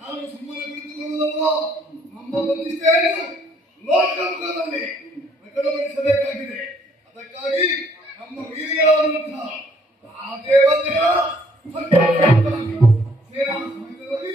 ನಾನು ಸುಮ್ಮನೆ ಕುಳಿತುಕೊಳ್ಳುವುದಲ್ಲ, ನಮ್ಮ ಬಂದಿದ್ದೇನೆ ಲೋಕಮುಖದಲ್ಲಿ ಪ್ರಕಟಪಡಿಸಬೇಕಾಗಿದೆ. ಅದಕ್ಕಾಗಿ ನಮ್ಮ ವೀರ್ಯಾದಂತಹ ಆ ದೇವತೆಯ ಸೇನಾ ಸಮಿತಿಯಲ್ಲಿ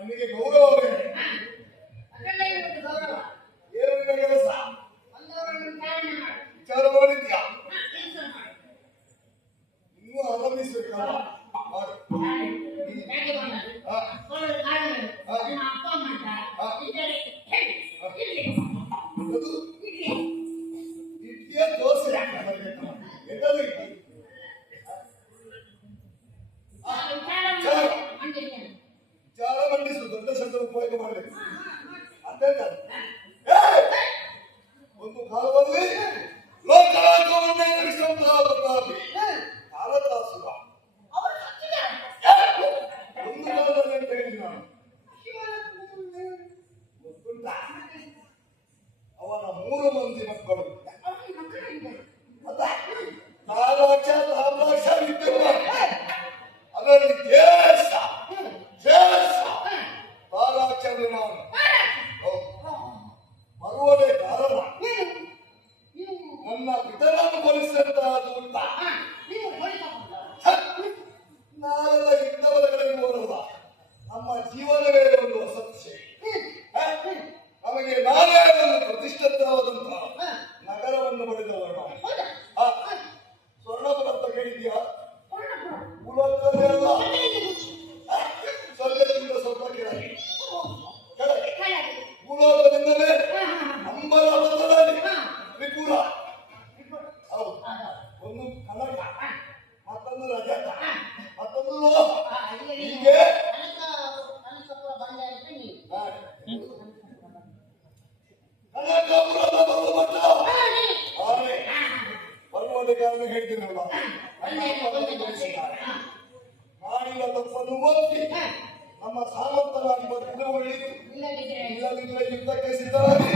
ನಿಮಗೆ ಗೌರವವೇ ವಿಚಾರ ಮಾಡಿದ್ಯಾ? ಇನ್ನೂ ಆರಂಭಿಸಬೇಕಲ್ಲ. ಇಡ್ಲಿಯ ದೋಸೆ ವಿಚಾರ ಮಂಡಿಸು, ದೊಡ್ಡ ಶಬ್ದ ಉಪಯೋಗ ಮಾಡಬೇಕು. ಒಂದು ಕಾಲದಲ್ಲಿ ಲೋಕರಾಜ್ಯವನ್ನೇ ನಡೆಸಿದಂತಹ ಪ್ರತಾಪಿ ಕಾಲದಾಸುರ ಒಂದು ಕಾಲದಲ್ಲಿ ಅಂತ ಹೇಳಿದ ನಾನು ಗೊತ್ತುಂಟ. ಅವನ 3 ಮಂದಿ ಮಕ್ಕಳು ನಾರಾಕ್ಷ ಸಾಮ್ರಾಕ್ಷ ವಿದ್ಯುಮ ಅದರಲ್ಲಿ ಜ್ಯೇಷ್ಠ ತಾರಾಕ್ಷರು ನಾನು ಬರುವುದೇ ಕಾರಣ ನನ್ನ ಪಿತರನ್ನು ಕೊಲಿಸಿದಂತಹದ್ದು ಉಂಟ. ನಾವೆಲ್ಲ ಇಂಥವರಗಳಿಗೆ ಹೋರಲ್ಲ, ನಮ್ಮ ಜೀವನವೇ ಒಂದು ಅಸತ್ಯ. ನಮಗೆ ನಾನೇ ಒಂದು ಪ್ರತಿಷ್ಠಿತವಾದಂತಹ ನಗರವನ್ನು ಪಡೆದವರು. ಸ್ವರ್ಣಪುರ ಅಂತ ಕೇಳಿದ್ಯಾ? ಮೂಲದಲ್ಲ, ಸ್ವರ್ಗದಿಂದ ಸ್ವಲ್ಪ ಕೆಳಗೆ ಮೂಲೋಕದಿಂದಲೇ ಅಂಬರ ಬದಲಾಗಿ ತ್ರಿಪುರ. ಹೌದು, ಒಂದು ಕನಕ, ಮತ್ತೊಂದು ರಜತ, ಮತ್ತೊಂದು ಲೋಹ. ಹೀಗೆ ಕನಕಪುರದ ಬರುಮಠ ಬರುವುದೇ ಕಾರಣ ಹೇಳ್ತೀನಲ್ಲ. ಮಾಡಿದ ತಪ್ಪನ್ನು ಒತ್ತಿ ನಮ್ಮ ಸಾಮರ್ಥ್ಯವಾಗಿ ಬದುಕಿನ ಒಳ್ಳೆಯದು. ಇಲ್ಲದಿದ್ದರೆ ಯುದ್ಧಕ್ಕೆ ಸಿದ್ಧರಾಗಿ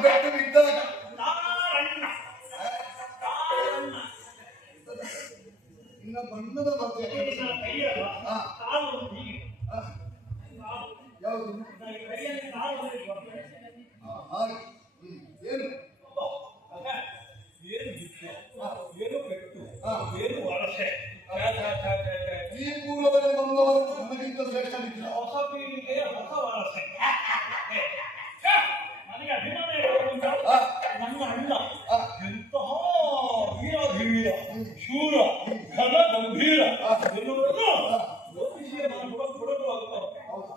ಬೆಟ್ಟು ಬಿದ್ದಾಗ ತಾರಣ್ಣ ತಾರಣ್ಣ ಇನ್ನ ಬಣ್ಣದ ಬಗ್ಗೆ ಕೈಯಲ್ಲ ಹಾ ಕಾಲು ಹೀಗೆ ಯಾವುದು ಕೈಯಲ್ಲಿ ಕಾಲು ಹಾಗೆ ಏನು ಏನು ಬಿಟ್ಟು ಏನು ಪೆಟ್ಟು ಹಾ. ಏನು ವಲಸೆ ಈ ಪೂರ್ವದಲ್ಲಿ ಬಂದವರು ನಮಗಿಂತ ಶ್ರೇಷ್ಠನಿಲ್ಲ. ಹೊಸ ಪೀಳಿಗೆಯ ಹೊಸ ವಲಸೆ ನನಗೆ ಅಭಿಮಾನ ಇರೋದ್ರಿಂದ ಹಾ. ನನ್ನ ಅಣ್ಣ ಹಾ. ಎಂತಹ ವೀರಾಧೀರ ಶೂರ ಘನ ಗಂಭೀರ ಎನ್ನುವುದನ್ನು ಜ್ಯೋತಿಷಿಯ ನಾನು ಕೊಡಲು ಆಗ್ತಾವ ಹೌದಾ?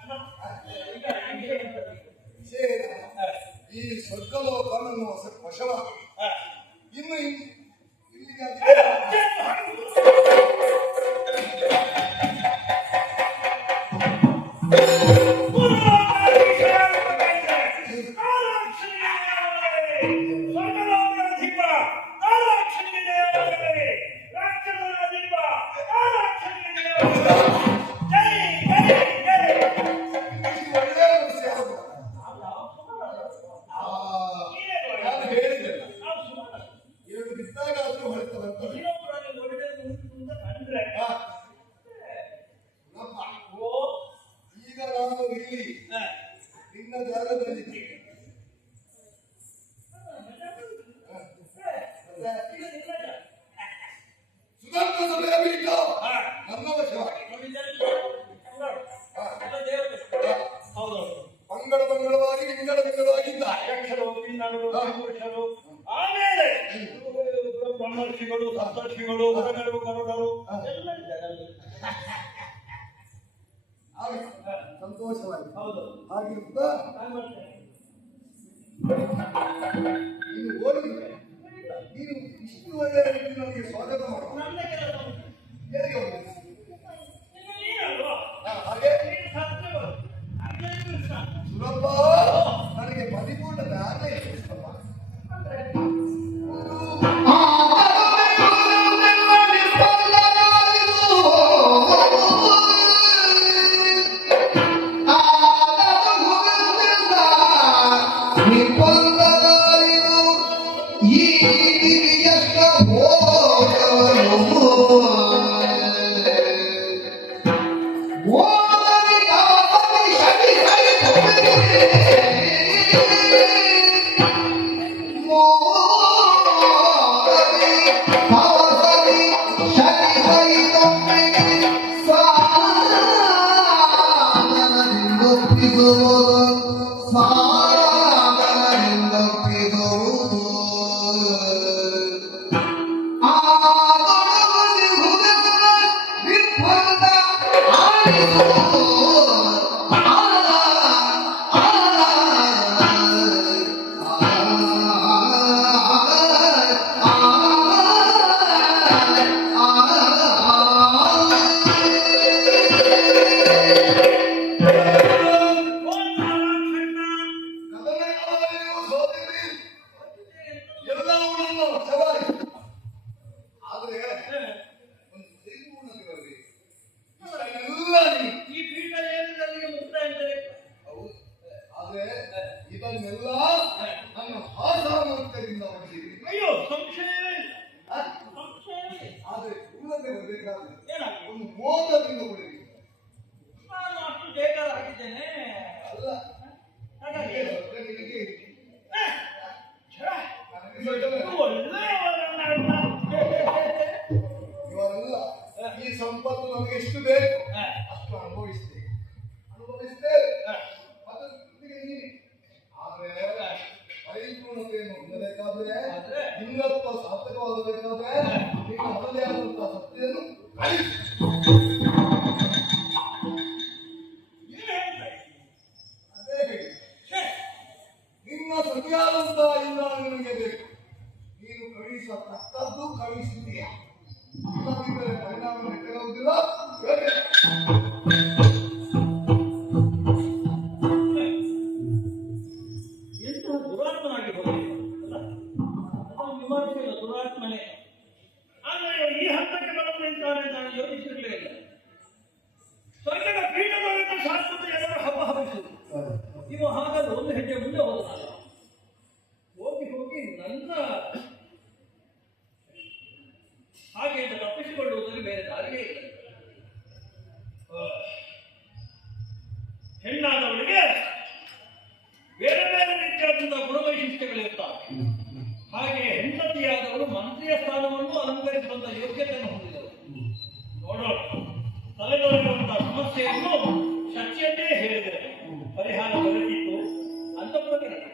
ಅಣ್ಣ ಈಗ ಈ ವಿಷಯ ಎಂತದ್ದು? ವಿಷಯ ಏನು? ಈ ಸ್ವರ್ಗಲೋಕ ನನ್ನ ವಶವಾಗಿ ಇನ್ನು ಇಲ್ಲಿಗೆ ಒಳ್ಳೆಯ ವಿಷಯ ಯಾವುದು? ನಾನು ಹೇಳಿದ್ದೆಲ್ಲ ಎರಡು ಬಿದ್ದಾಗ ಆದ್ರೂ ಹೊಳಿತವಂತ ಈಗ ನಾನು ಇಲ್ಲಿ ನಿನ್ನ ಜಾಗದಲ್ಲಿ ಸುಧಾರ್ಥ ಸಭೆಯ ಬೀಟ ನನ್ನ ವಶವಾಗಿ ಮಂಗಳವಾಗಿ ಲಿಂಗವಾಗಿದ್ದ ಆಮೇಲೆ ಬ್ರಹ್ಮರ್ಷಿಗಳು ಸಪ್ತರ್ಷಿಗಳು ಗರುಡರು ಗರುಡರು ಎಲ್ಲ ಇದ್ದಾರೆ. ಹಾಗೆ ಸಂತೋಷವಾಗಿ ಹೌದು ಹಾಗಿರುತ್ತಾ ನಾನು ಬರ್ತೇನೆ. ನೀನು ಓಡಿದ್ರೆ ನೀನು ಇಷ್ಟು ಒಳ್ಳೆಯ ರೀತಿ ನನಗೆ ಸ್ವಾಗತ ಮಾಡು. ನನ್ನ ಕೆಲಸ ಉಂಟು. ಎಲ್ಲಿಗೆ ಹೋಗ್ಬೇಕು? ಈಗ ನೀನಲ್ವಾ? ಹಾಗೆ ನೀನು ಸತ್ಯವರು. ಅದೇ ಕೃಷ್ಣ. ಸುರಪ್ಪ ನನಗೆ ಪರಿಪೂರ್ಣ ಜ್ಞಾನ ಇದೆ ಸುರಪ್ಪ. ಇದನ್ನೆಲ್ಲ ನನ್ನ ಹಾಸಾಮರ್ಥ್ಯದಿಂದ ಮಾಡಿದ್ದೀರಿ. ಅಯ್ಯೋ ಸಂಶಯವೇ ಇಲ್ಲ. ಸಂಶಯವೇ ಇಲ್ಲ. ಆದ್ರೆ ಕೂಡಲೇ ಬರಬೇಕಾದ್ರೆ ಏನಾಗ್ತದೆ? ಒಂದು ಮೋದದಿಂದ ಕೊಡಬೇಕು. ನಾನು ಅಷ್ಟು ಬೇಕಾದ ಹಾಕಿದ್ದೇನೆ. ಅಲ್ಲ ಹಾಗಾಗಿ ನಿನಗೆ ನನಗೆ ಒಳ್ಳೆಯವರನ್ನ ಅಣ್ಣ. ಇವರೆಲ್ಲ ಈ ಸಂಪತ್ತು ನಮಗೆ ಎಷ್ಟು ಬೇಕು ಅಷ್ಟು ಅನುಭವಿಸ್ತೇವೆ ಅದು ನೀನೆ. ಆದ್ರೆ ಪರಿಪೂರ್ಣತೆಯನ್ನು ಹೊಂದಬೇಕಾದ್ರೆ ನಿನ್ನತ್ತ ಸಾರ್ಥಕವಾಗಬೇಕಾದ್ರೆ ನಿನ್ನ ಮೊದಲೇ ಆದಂತಹ ಸತ್ಯವನ್ನು ಅದೇ ಹೇಳಿ ನಿನ್ನ ಸರಿಯಾದಂತಹ ಇಲ್ಲ ನಿನಗೆ ಬೇಕು. ನೀನು ಕಳಿಸತಕ್ಕದ್ದು ಕಳಿಸುತ್ತೀಯ, ಇಲ್ಲದಿದ್ದರೆ ಪರಿಣಾಮ ನೆಟ್ಟಗಾಗುವುದಿಲ್ಲ. ಎಂತಹ ದುರಾತ್ಮನಾಗಿ ಹೋಗಿಲ್ಲ ವಿಮರ್ಶೆ ಇಲ್ಲ, ದುರಾತ್ಮನೇ. ಆದರೆ ಈ ಹಂತಕ್ಕೆ ಬರಲು ನಿಂತಾನೆ ನಾನು ಯೋಚಿಸಿರಲೇ ಇಲ್ಲ. ಸ್ವರ್ಗದ ಪೀಠದೊಳಗೆ ಶಾಶ್ವತ ಎಲ್ಲರೂ ಹಬ್ಬ ಹಬ್ಬಿಸುವುದು ಇವು ಹಾಗ ಹಾಗಾದ್ರೆ ಒಂದು ಹೆಜ್ಜೆ ಮುಂದೆ ಹೋದ ಹೋಗಿ ಹೋಗಿ ನನ್ನ ಹಾಗೆ ಅಂತ ತಪ್ಪಿಸಿಕೊಳ್ಳುವುದರಲ್ಲಿ ಬೇರೆ ದಾರಿಯೇ ಇಲ್ಲ. ಹೆಣ್ಣಾದವಳಿಗೆ ಬೇರೆ ಬೇರೆ ರೀತಿಯಾದಂತಹ ಗುಣವೈಶಿಷ್ಟ್ಯಗಳಿರುತ್ತವೆ. ಹಾಗೆ ಹೆಂಡತಿಯಾದವಳು ಮಂತ್ರಿಯ ಸ್ಥಾನವನ್ನು ಅಲಂಕರಿಸುವಂತಹ ಯೋಗ್ಯತೆಯನ್ನು ಹೊಂದಿದವರು. ನೋಡೋಣ, ತಲೆದೋರಿರುವಂತಹ ಸಮಸ್ಯೆಯನ್ನು ಶಚಿಯನ್ನೇ ಹೇಳಿದರೆ ಪರಿಹಾರ ದೊರೆತಿತ್ತು ಅಂತ ಪ್ರಕರಣ.